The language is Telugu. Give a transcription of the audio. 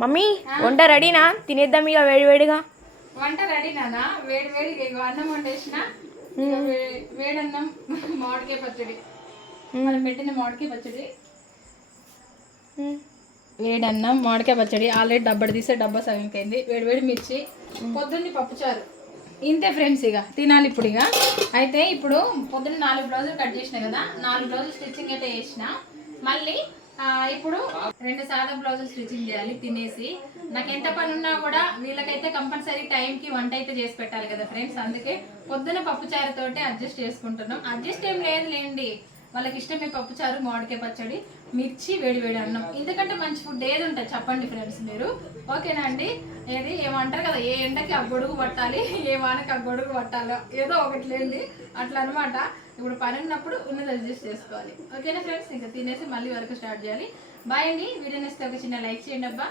మమ్మీ వంట రెడీనా? తినేద్దాం ఇక వేడివేడిగా. వంట రెడీనా? వేడివేడిగా ఇక అన్నం వండేసిన. వేడన్నం మామిడికాయ పచ్చడి, మనం పెట్టిన మామిడికాయ పచ్చడి. వేడన్నం మామిడికాయ పచ్చడి ఆల్రెడీ డబ్బడి తీసే డబ్బా సగంకైంది. వేడివేడి మిర్చి, పొద్దున్నే పప్పుచారు. ఇంతే ఫ్రెండ్స్, ఇక తినాలి ఇప్పుడు. ఇక అయితే ఇప్పుడు పొద్దున్న 4 బ్లౌజులు కట్ చేసిన కదా, 4 బ్లౌజులు స్టిచ్చింగ్ అయితే వేసిన. మళ్ళీ ఇప్పుడు 2 సాదా బ్లౌజులు స్టిచ్చింగ్ చేయాలి తినేసి. నాకు ఎంత పని ఉన్నా కూడా వీళ్ళకైతే కంపల్సరీ టైంకి వంట అయితే చేసి పెట్టాలి కదా ఫ్రెండ్స్. అందుకే పొద్దున పప్పుచారుతోటి అడ్జస్ట్ చేసుకుంటున్నాం. అడ్జస్ట్ ఏం లేదు లేండి, వాళ్ళకి ఇష్టమే పప్పుచారు, మామిడికాయ పచ్చడి, మిర్చి, వేడివేడి అన్నం. ఎందుకంటే మంచి ఫుడ్ ఏది ఉంటుంది చెప్పండి ఫ్రెండ్స్ మీరు, ఓకేనా అండి? ఏది ఏమంటారు కదా, ఏ ఎండకి ఆ గొడుగు పట్టాలి, ఏ వానకి ఆ గొడుగు పట్టాలో, ఏదో ఒకటి లేండి అట్లా అనమాట. ఇప్పుడు పని ఉన్నప్పుడు ఉన్నది అడ్జస్ట్ చేసుకోవాలి, ఓకేనా ఫ్రెండ్స్? ఇంకా తినేసి మళ్ళీ వరకు స్టార్ట్ చేయాలి. బాయ్ అండి. వీడియో నచ్చితే ఒక చిన్న లైక్ చేయండి అబ్బా.